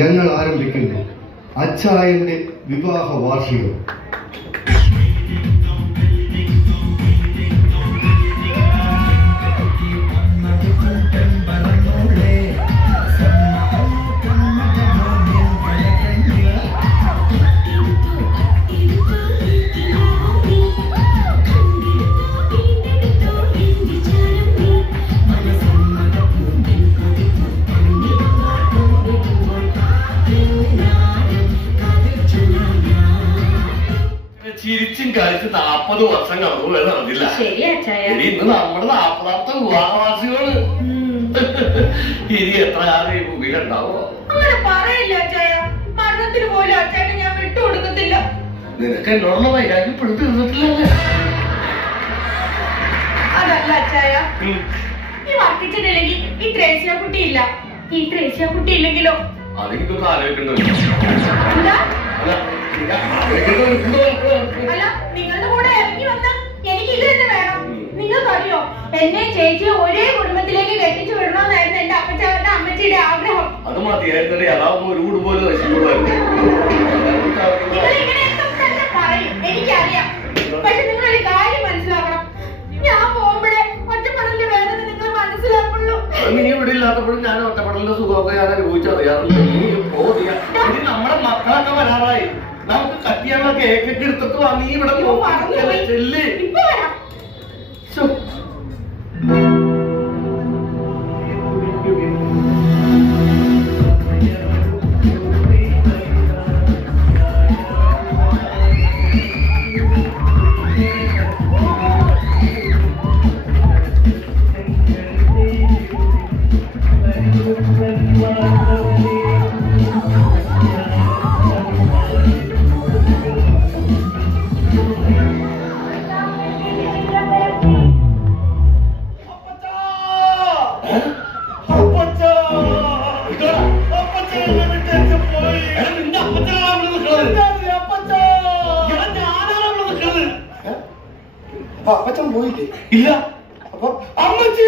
ഞങ്ങൾ ആരംഭിക്കുന്നു അച്ചായന്റെ വിവാഹ വാർഷികം. ചിരിച്ചും കളിച്ച് 40 വർഷം കടന്നു നടന്നില്ല. ഇന്ന് നമ്മുടെ 40ാമത്തെ വിവാഹ വാർഷികമാണ്. ഇനി എത്ര കാലം ഈ ഭൂമിയിൽ ഉണ്ടാവോ? നിനക്ക് എന്നോടുള്ള വൈരാഗ്യം ഇപ്പോഴും തീർന്നിട്ടില്ലല്ലേ? അതല്ല അച്ചായ, ഈ വർക്കിച്ചിട്ടില്ലെങ്കിൽ ഈ ത്രേസ്യ കുട്ടിയില്ല. ഈ ത്രേസ്യ കുട്ടി ഇല്ലെങ്കിലോ? അതെനിക്കൊന്ന് ആലോചിക്കണ്ടല്ലോ. അല്ല, നിങ്ങളുടെ കൂടെ ഇറങ്ങി വന്ന എനിക്ക് ഇത് തന്നെ വേണം. നിങ്ങൾക്കറിയോ, എന്നെ ചേച്ചിയെ ഒരേ കുടുംബത്തിലേക്ക് കെട്ടിച്ചു വിടണമെന്നായിരുന്നു എന്റെ അപ്പച്ചാവന്റെ അമ്മച്ചിയുടെ ആഗ്രഹം. അത് മതിയായിരുന്നല്ലേ? അതാവുമ്പോ ഒരു കൂട് പോലെ നശിക്കുള്ളായിരുന്നു. നിങ്ങൾ ഇങ്ങനെയൊക്കെ തന്നെ പറയും, എനിക്കറിയാം. പക്ഷെ നിങ്ങളൊരു കാര്യം മനസ്സിലാക്കണം, ഞാൻ പോകുമ്പോഴേ ഒറ്റപ്പെടലിന്റെ വേദന നിങ്ങൾ മനസ്സിലാക്കുള്ളൂ. നീ ഇവിടെ ഇല്ലാത്തപ്പോഴും ഞാൻ ഒറ്റപ്പെടലിന്റെ സുഖമൊക്കെ ഞാൻ അനുഭവിച്ചറിയാറുണ്ട്. ഇനി നമ്മുടെ മക്കളൊക്കെ വരാറായി. നമുക്ക് കട്ടിയുള്ള കേക്കൊക്കെ എടുത്തിട്ട് വാ. നീ ഇവിടെ ചെല്ല്. അപ്പച്ചൻ പോയില്ലേ? ഇല്ല. അപ്പൊ അമ്മച്ചി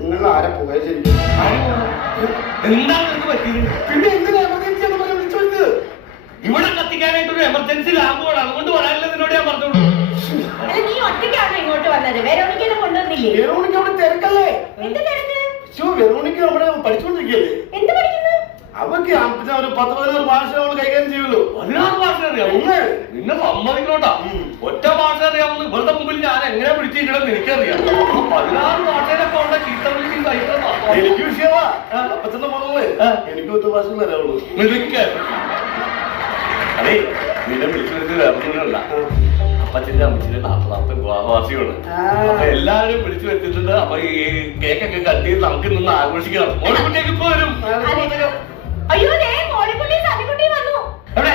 നിങ്ങൾ ആരെ പോയ ശരിക്കും? എന്താ പറ്റിയത്? പിന്നെ എന്തിനാ എമർജൻസി എന്ന് പറഞ്ഞ് വിളിച്ചു വരുന്നത്? ഇവിടെ കത്തിക്കാനായിട്ടൊരു എമർജൻസി ലാഭമാണ്. അതുകൊണ്ട് വരാനില്ല. നിന്നോട് ഞാൻ പറഞ്ഞോളൂ. നീ ഒറ്റയ്ക്കാണോ ഇങ്ങോട്ട് വന്നത്? വെറോണിക്കനെ കൊണ്ടുവന്നില്ലേ? വെറോണിക്ക അവിടെ തിരക്കല്ലേ? എന്ത് തിരക്ക്? വെറോണിക്ക നമ്മുടെ പഠിച്ചുകൊണ്ടിരിക്കല്ലേ? എന്ത് പഠിക്കുന്നു? അവർക്ക് ഒരു 10-16 ഭാഷ അവള് കൈകാര്യം ചെയ്യുള്ളൂ. 16 ഭാഷ അറിയാം. നിന്നെ സമ്മതിക്കണോട്ടാ. ഒറ്റ ഭാഷ അറിയാവുന്ന ഇവരുടെ മുമ്പിൽ ഞാൻ എങ്ങനെ പിടിച്ചിരിക്കണം എനിക്കറിയാം. 16 ഭാഷയിലൊക്കെ ഉള്ള ചീത്ത വിളിക്കും കഴിക്കണം. എനിക്ക് വിഷയമാ. അപ്പച്ചന്റെ മോളെ എനിക്ക് ഒറ്റ ഭാഷ വരാവുള്ളൂ. അതെ, നിന്നെ വിളിച്ചു വരുന്നത് വേറൊന്നുമല്ല. അപ്പച്ചന്റെ അമ്മച്ചിന്റെ 40ാമത്തെ വിവാഹവാർഷികമാണ്. അപ്പൊ എല്ലാവരും വിളിച്ചു വരുത്തിയിട്ടുണ്ട്. അപ്പൊ ഈ കേക്കൊക്കെ കട്ട് ചെയ്ത് നമുക്ക് നിന്ന് ആഘോഷിക്കണം. മോളിക്കുട്ടിയൊക്കെ ഇപ്പൊ വരും. അയ്യോ, മോളിക്കുട്ടി സതിക്കുട്ടി വന്നു. എവിടെ?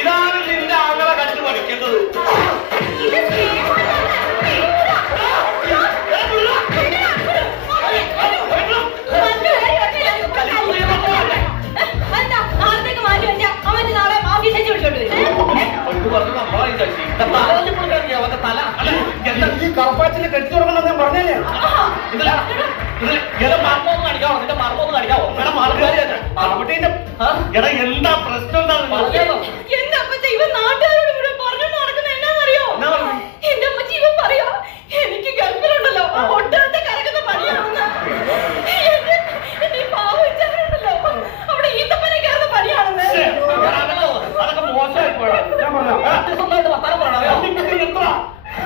ഇതാണ് നിന്റെ ആങ്ങളെ കണ്ടു പഠിക്കേണ്ടത്. കറപ്പാച്ചിനെ കെട്ടിച്ചു കൊടുക്കണം ഞാൻ പറഞ്ഞേ. എന്താ പ്രശ്നം? എന്റെ അപ്പച്ച ഇവ നാട്ടുകാരോട് ഇവിടെ പറഞ്ഞു നടക്കുന്ന എന്നാന്നറിയോ? എന്റെ അമ്മച്ചി ഇവ പറയാ എനിക്ക് ഗൾഫിലുണ്ടല്ലോ ഒട്ടകത്തെ കറക്കുന്ന പണിയാണെന്ന്. എന്റെ പാവച്ചവരുണ്ടല്ലോ അവിടെ ഈത്തപ്പനെ കയറുന്ന പണിയാണെന്ന്. അതൊക്കെ മോശമായി പോയാ. ഞാൻ പറഞ്ഞു സത്യസന്ധമായിട്ട് വർത്താനം പറയണം.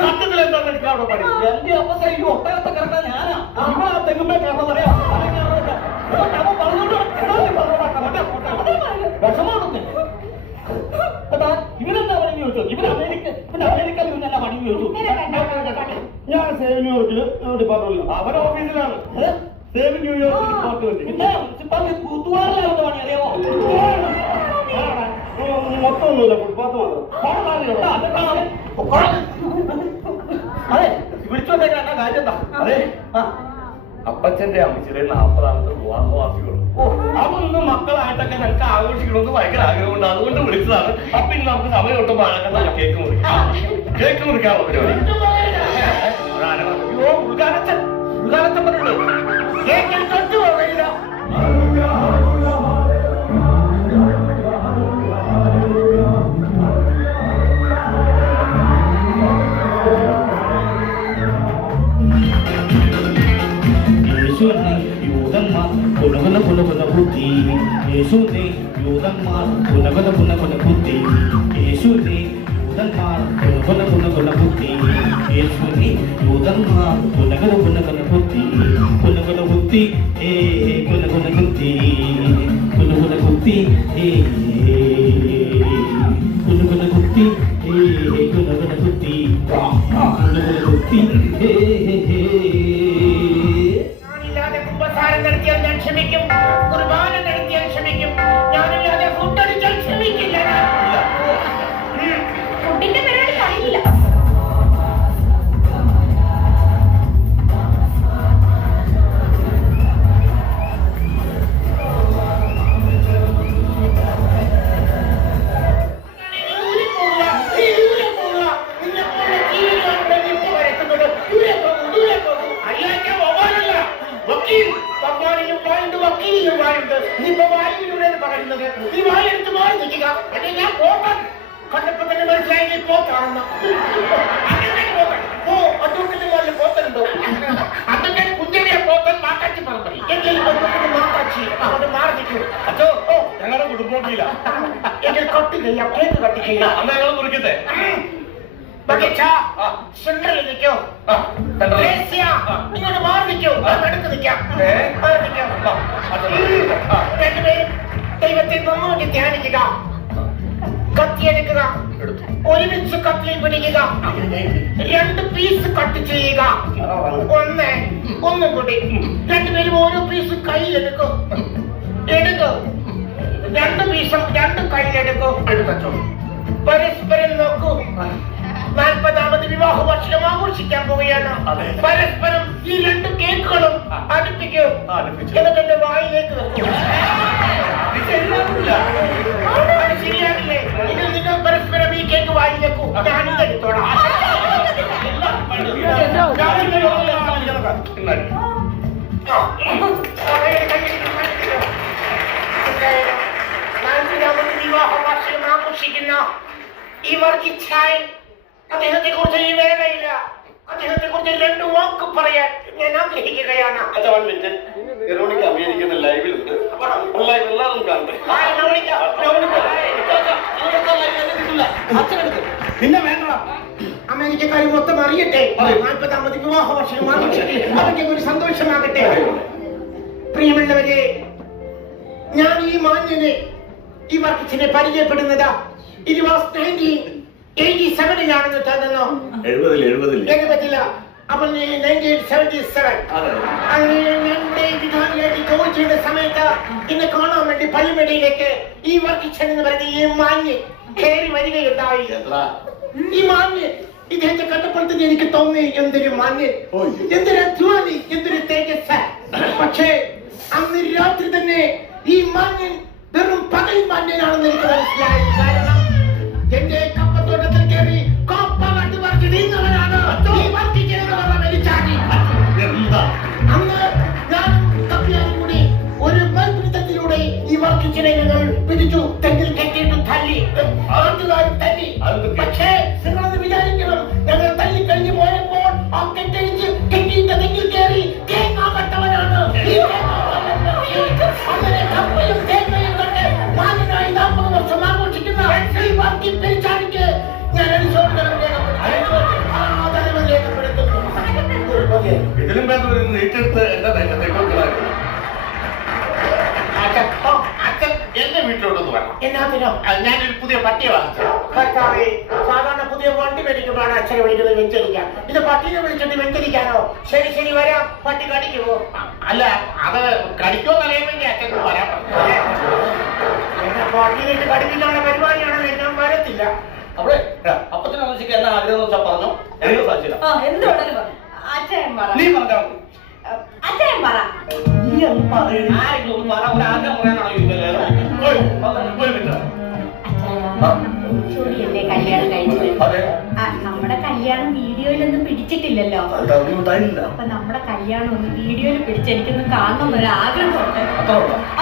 സത്യത്തിൽ എന്താ അവിടെ പണി? എന്റെ അപ്പച്ച ഈ ഒട്ടകത്തെ കറക്കാൻ ഞാനാ. ഇവിടെ തെങ്ങുമ്പേ കാരണം പറയാം. പറഞ്ഞോണ്ട് വിഷമം സേവ് ന്യൂയോർക്ക് മൊത്തമൊന്നുമില്ല ഫുട്പാത്ത് അതെ വിളിച്ചോണ്ടേക്കാ കാര്യം എന്താ? അതെ അപ്പച്ചന്റെ അമ്മച്ചിയുടെ 40ാമത്തെ വിവാഹവാസികളും അതൊന്നും മക്കളായിട്ടൊക്കെ ഞങ്ങൾക്ക് ആഘോഷിക്കണമെന്ന് ഭയങ്കര ആഗ്രഹമുണ്ട്. അതുകൊണ്ട് വിളിച്ചതാണ്. അപ്പൊ ഇന്ന് നമുക്ക് സമയം ഒട്ടും പാഴക്കണ്ട. കേക്ക് മുറിക്കാം. കേക്ക് മുറിക്കാനുള്ള പരിപാടി. അയ്യോ ഉദ്ഘാടനച്ചൻ പറഞ്ഞല്ലോ കേക്കിൽ തൊട്ടു പോകില്ല. Buddhi, Yesune, Yudamar, Punagana Buddhi, Yesune, Yudamar, Punagana Buddhi, Yesune, Yudamar, Punagana Buddhi, Punagana Buddhi, Punagana Buddhi, Punagana Buddhi, Punagana Buddhi, Punagana Buddhi, Punagana Buddhi, ഞാൻ ക്ഷമിക്കും, കുർബാന നടത്തിയാൽ ക്ഷമിക്കും, ഞാനില്ലാതെ ഫുഡ് അടിച്ചാൽ ക്ഷമിക്കില്ല. ഫുഡിന്റെ പരിപാടി കഴിയില്ല. കണ്ടപ്പോ തന്നെ മനസ്സിലായി പോത്താണെന്ന്. ഓ അതൊക്കെ പോത്തലുണ്ടോ? അതൊക്കെ കുഞ്ഞിനെ പോത്തൻ മാക്കാച്ചി പറഞ്ഞു. എങ്കിൽ മാക്കാച്ചി അവിടെ മാറി നിൽക്കൂ. അച്ഛോ ഞങ്ങളുടെ കുടുംബത്തില്ല. എങ്കിൽ കട്ട് ചെയ്യാം, കേക്ക് കട്ട് ചെയ്യാം. അന്ന് ഞങ്ങൾ മുറിക്കട്ടെ. സെൻട്രലിൽ നിൽക്കോ, ഇങ്ങോട്ട് മാറി നിൽക്കോ, അടുത്ത് നിൽക്കാം. രണ്ടുപേരും ദൈവത്തെ നന്നാക്കി ധ്യാനിക്കുക. കത്തിയെടുക്കുക, ഒരുമിച്ച് കത്തിയിൽ പിടിക്കുക, 2 പീസ് കട്ട് ചെയ്യുക. ഒന്നും കൂടി രണ്ടുപേരും ഓരോ പീസ് കയ്യിലെടുക്കും. 2 പീസും 2 കയ്യിലെടുക്കും. പരസ്പരം നോക്കൂ. 40ാമത് വിവാഹ വർഷം ആഘോഷിക്കാൻ പോവുകയാണ്. പരസ്പരം ഈ 2 കേക്കുകളും അടുപ്പിക്കൂ. എന്നിട്ട് എന്റെ വായിലേക്ക് വെക്കൂ. അത് ശരിയാകില്ലേ? ഇതിൽ നിങ്ങൾ പരസ്പരം ഈ കേക്ക് വായിലേക്കൂ. ഞാനിതെടുത്തോളാം. വിവാഹ വാർഷികം ആഘോഷിക്കുന്ന ഈ വർഗിച്ചായി അദ്ദേഹത്തെ കുറിച്ച് ഈ വേളയില്ല. അദ്ദേഹത്തെ കുറിച്ച് 2 വാക്ക് പറയാൻ ഞാൻ ആഗ്രഹിക്കുകയാണ്. അമേരിക്കൻ ലൈവിലുണ്ട്. ലൈവ് എല്ലാവരും കാണട്ടെ. പിന്നെ വേണ്ട, അമേരിക്കക്കാർ മൊത്തം അറിയട്ടെ. 40ാമത് വിവാഹ വർഷം ആഘോഷിക്കും. അതൊക്കെ ഒരു സന്തോഷമാകട്ടെ. പ്രിയമുള്ളവരെ, ഞാൻ ഈ മാന്യനെ ഈ വർക്കിച്ചിനെ പരിചയപ്പെടുന്നത് 1987-ലാണെന്ന് തോന്നുന്നു. 70 പറ്റില്ല. അപ്പോൾ 1977 ചോദിച്ചിരുന്ന സമയത്ത് ഇന്ന് കാണാൻ വേണ്ടി പള്ളിമേടയിലേക്ക് ഈ വർക്കിച്ചൻ എന്ന് പറയുന്ന ഈ മാന്യൻ കയറി വരികയുണ്ടായി. ഈ മാന്യൻ ഇദ്ദേഹത്തെ കണ്ടപ്പോഴത്തേക്ക് എനിക്ക് തോന്നി, എന്തൊരു മാന്യൻ, എന്തൊരു അധ്വാനി, എന്തൊരു തേജസ്. പക്ഷേ അന്ന് രാത്രി തന്നെ ഈ മാന്യൻ വെറും പകൽ മാന്യനാണെന്ന് എനിക്ക് മനസ്സിലായി. കാരണം എന്റെ കപ്പത്തോട്ടത്തിൽ കയറി കോപ്പാട്ട് പറഞ്ഞിടുന്നവനാണ് ഈ വർക്കിച്ചനെന്ന് പറഞ്ഞ വെളിച്ചാടി. അന്ന് ഞാൻ കപ്പിയാനും കൂടി ഒരു മത്സരത്തിലൂടെ ഈ വർക്കിച്ചനെ ഞങ്ങൾ പിടിച്ചു, തെങ്ങിൽ കെട്ടിയിട്ട് തല്ലി, ആട്ടുകാരും തല്ലി. പക്ഷേ നിങ്ങളത് വിചാരിക്കണം, ഞങ്ങൾ തല്ലിക്കഴിഞ്ഞ് പോയപ്പോൾ ആ കെട്ടഴിച്ച് കെട്ടിയിട്ട് തെങ്ങിൽ കയറി തേങ്ങാകട്ടവനാണ്. അങ്ങനെ കപ്പയും തേങ്ങയും കണ്ട് മാന്യനായി 40 വർഷം ആഘോഷിക്കുന്ന ഈ വർക്കി പെരിച്ചാടിക്ക് ഞാൻ ഇതിലും വേണ്ട ഒരു നീറ്റെടുത്ത് എന്റെ രംഗത്തേക്ക് എന്റെ വീട്ടിലോട്ടൊന്ന് വരണം. എന്നാത്തിനോ? ഞാനൊരു പുതിയ പട്ടിയെ വാങ്ങിച്ചു. സാധാരണ പുതിയ പുതിയ വണ്ടി മേടിക്കുമ്പോഴാണ് അച്ഛനെ വിളിക്കുന്നത് വെഞ്ചരിക്കാൻ. ഇത് പട്ടീനെ വിളിച്ചിട്ട് വെഞ്ചരിക്കാനോ? ശരി ശരി വരാം. പട്ടി കടിക്കുമോ? അല്ല, അത് കടിക്കുമെന്നറിയാമെങ്കിൽ അച്ഛൻ വരാം. പട്ടീനെ കടിപ്പിക്കാനുള്ള പരിപാടിയാണെന്ന് ഞാൻ വരത്തില്ല. അവിടെ അപ്പച്ചനും അമ്മച്ചിക്ക് എന്നാ ആഗ്രഹം എന്ന് വെച്ചാൽ പറഞ്ഞോ, എനിക്ക് സാധിച്ചില്ല. എന്തുകൊണ്ടെന്ന് പറഞ്ഞു. അച്ഛൻ പറ. നീ പറഞ്ഞാൽ മതി. അച്ഛൻ പറ. നീ ഒന്ന് പറയണ ആരെങ്കിലും ഒന്ന് പറ. ഒരു ആഗ്രഹം പറയാനാണോ ഇരിക്കുന്നത്? ഒരു മിനിറ്റ്. ചോദിയല്ലേ കല്യാണം കഴിച്ചത്? അതെ. നമ്മുടെ കല്യാണം വീഡിയോയിലൊന്നും പിടിച്ചിട്ടില്ലല്ലോ. അപ്പൊ നമ്മുടെ കല്യാണം ഒന്ന് വീഡിയോയിൽ പിടിച്ച് എനിക്കൊന്ന് കാണണം എന്നൊരു ആഗ്രഹമുണ്ട്.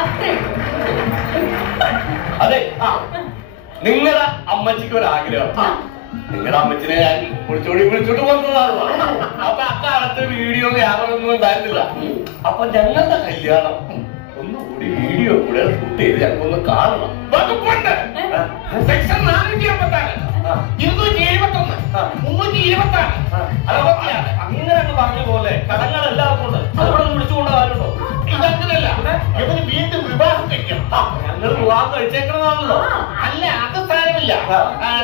അത്രേ. അതെ, നിങ്ങളുടെ അമ്മച്ചിക്ക് ഒരു ആഗ്രഹം. നിങ്ങളുടെ അമ്മച്ചിനെ ഞാൻ വിളിച്ചോട്ട് വന്നതാണല്ലോ. അപ്പൊ അക്കാലത്ത് വീഡിയോ ക്യാമറൊന്നും ഉണ്ടായിരുന്നില്ല. അപ്പൊ ഞങ്ങളുടെ കല്യാണം ഒന്നുകൂടി വീഡിയോ കൂടെ ഷൂട്ട് ചെയ്ത് ഞങ്ങൾക്കൊന്ന് കാണണം. വകുപ്പുണ്ട്. സെക്ഷൻ 456, 271, 326. അങ്ങനെ അങ്ങ് പറഞ്ഞ പോലെ കടങ്ങൾ എല്ലാവർക്കും ഉണ്ട്. അതുകൂടെ വിളിച്ചുകൊണ്ട് കാര്യമുണ്ടോ? ഇതങ്ങനല്ല. ഇവന് വീണ്ടും വിവാഹം കഴിക്കണം. ഞങ്ങൾ വിവാഹം കഴിച്ചേക്കണതാണല്ലോ. അല്ല, അത് സാരമില്ല.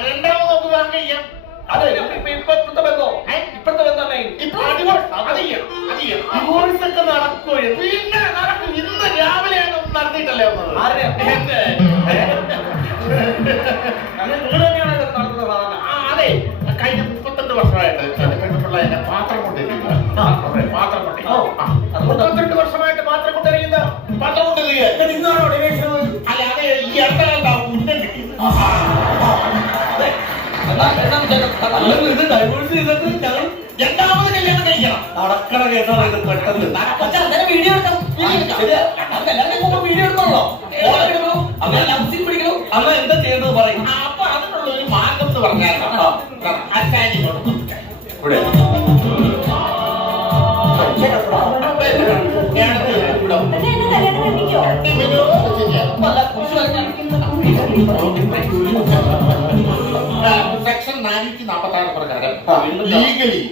രണ്ടാമത് വിവാഹം കഴിക്കാം. അതെ, ഇപ്പോഴത്തെ ബന്ധോ? ഇപ്പോഴത്തെ ബന്ധം ഡിവോഴ്സ് ഒക്കെ നടക്കുമോ? പിന്നെ നടക്കും. ഇന്ന് രാവിലെയാണ് നടത്തിയിട്ടല്ലേ വന്നത്. നിങ്ങൾ തന്നെയാണ് ഇതൊക്കെ നടത്തുന്നത് സാധാരണ? അതെ, കഴിഞ്ഞ 32 വർഷമായിട്ട് പെൺപിള്ള എന്നെ പാത്രം കൊണ്ടിരിക്കുക. 32 വർഷമായിട്ട് പാത്രം കൊണ്ടിരിക്കുന്ന പാത്രം കൊണ്ടിരിക്കുക. നിന്നാണോ ഡിവേഴ്സ്? അല്ല, അതെ, ഈ അടുത്താളുണ്ടാവും മുന്നേ കിട്ടിയത്. ഇത് ഡൈവേഴ്സ് ചെയ്തിട്ട് ഞങ്ങൾ രണ്ടാമത് കല്യാണം കഴിക്കണം. നടക്കണ കേസാണ് ഇത്. പെട്ടെന്ന് വീഡിയോ എടുക്കണം. വീഡിയോ എടുക്കണല്ലോ. അങ്ങനെ ലംസിൽ പിടിക്കണം. അന്ന് എന്താ ചെയ്യുന്നത് പറയും. അപ്പൊ അതിനുള്ള ഒരു മാർഗം എന്ന് പറഞ്ഞാൽ സെക്ഷൻ 446 പ്രകാരം ലീഗലി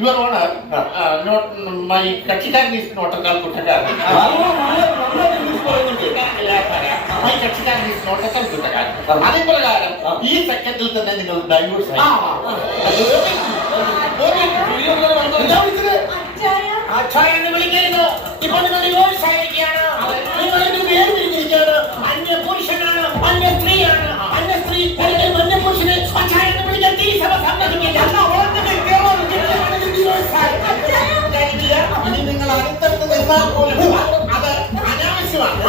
യുവർ ഓണർ മൈ കക്ഷിക്കാരൻ ഈസ് നോട്ട് എ കുറ്റക്കാരൻ. മൈ കക്ഷിക്കാരൻ ഈസ് നോട്ട് എ കുറ്റക്കാരൻ. അതേ പ്രകാരം ഈ സെക്കൻഡിൽ തന്നെ നിങ്ങൾ ഡൈവോഴ്സ് ആയി. അച്ഛായെന്ന് വിളിക്കരുത്. ഇപ്പൊ നിങ്ങൾ ഡിവോഴ്സ് ആയിരിക്കുകയാണ്. നിങ്ങളുടെ പേര് പിരിഞ്ഞിരിക്കുകയാണ്. അന്യ പുരുഷനാണ്, അന്യ സ്ത്രീയാണ്. അന്യ സ്ത്രീ അല്ലെങ്കിൽ അന്യ പുരുഷനെ അച്ഛായെന്ന് വിളിക്കാൻ തിരിച്ചവ സമ്മതിക്കില്ല. ഇനി നിങ്ങൾ അടുത്തടുത്ത് നിന്നാൽ പോലും അത് അനാവശ്യമാണ്.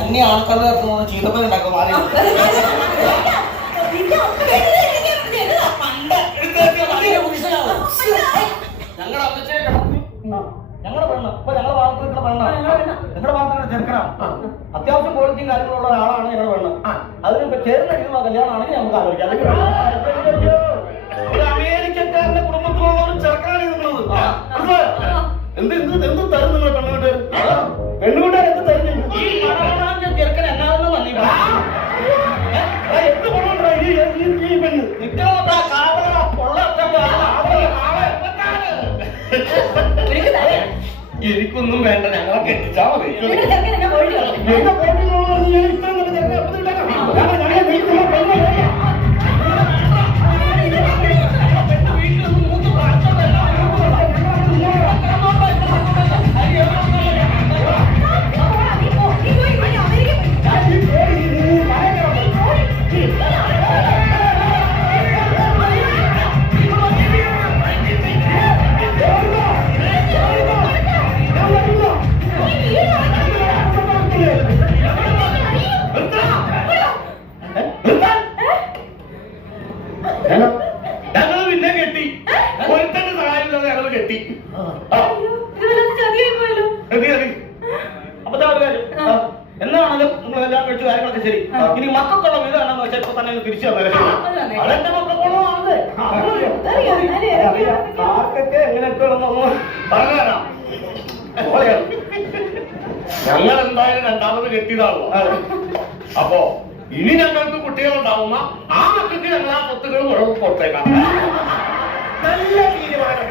അന്യ ആൾക്കാരുടെ ചീത്തപ്പനുണ്ടാക്കും. ഞങ്ങളുടെ അമ്മച്ചേ ഞങ്ങളുടെ പെണ്ണ് ഇപ്പൊ ഞങ്ങളുടെ ഭാഗത്ത് നിങ്ങളുടെ ഭാഗത്ത് ചെറുക്കണം. അത്യാവശ്യം ക്വാളിറ്റിയും കാര്യങ്ങളുള്ള ഒരാളാണ് ഞങ്ങളുടെ പെണ്ണ്. അതിന് ചേർന്ന രീതിയിലുള്ള കല്യാണമാണെങ്കിൽ നമുക്ക് ആലോചിക്കാം. ഒരു അമേരിക്കക്കാരന്റെ കുടുംബത്തിലുള്ള ഒരു ചെറുക്കനാണ് നിന്നത്. എന്ത് തരും നിങ്ങൾ പെണ്ണുകൂട്ട്? പെണ്ണുകൂട്ടാൻ എന്ത് തരുന്നു? ഈ മണവനാന്റെ ചെറുക്കൻ എന്നാണെന്ന് മതി. എന്ത് ഗുണമുണ്ടോ ഈ പെണ്ണ്? നിൽക്കാത്ത കാവല കൊള്ളത്തെ എനിക്കൊന്നും വേണ്ട. ഞങ്ങളെ കെട്ടിച്ചാ മതി. ഞങ്ങൾ പിന്നെ കെട്ടി. ഒരുത്തന്റെ സഹായമില്ലാതെ ഞങ്ങൾ കെട്ടി. അപ്പൊ എന്നാണെങ്കിലും നിങ്ങൾ കല്യാണം കഴിച്ച കാര്യങ്ങളൊക്കെ ശരി. ഇനി മക്കൾക്കുള്ള വിധം എന്നാന്ന് വെച്ചാൽ ഇപ്പൊ തന്നെ തിരിച്ചു തന്നെ അതെന്റെ മക്കൾക്കുള്ളതാണല്ലേ. ആർക്കൊക്കെ എങ്ങനെയൊക്കെ പറഞ്ഞുതരാം. ഞങ്ങൾ എന്തായാലും രണ്ടാമത് കെട്ടിയതാണല്ലോ. അപ്പോ ഇനി ഞങ്ങൾക്ക് കുട്ടികളുണ്ടാവുന്ന ആ മക്കൾക്ക് ഞങ്ങൾ ആ സ്വത്തുകൾ കൊടുത്തേക്കാം. നല്ല തീരുമാനം.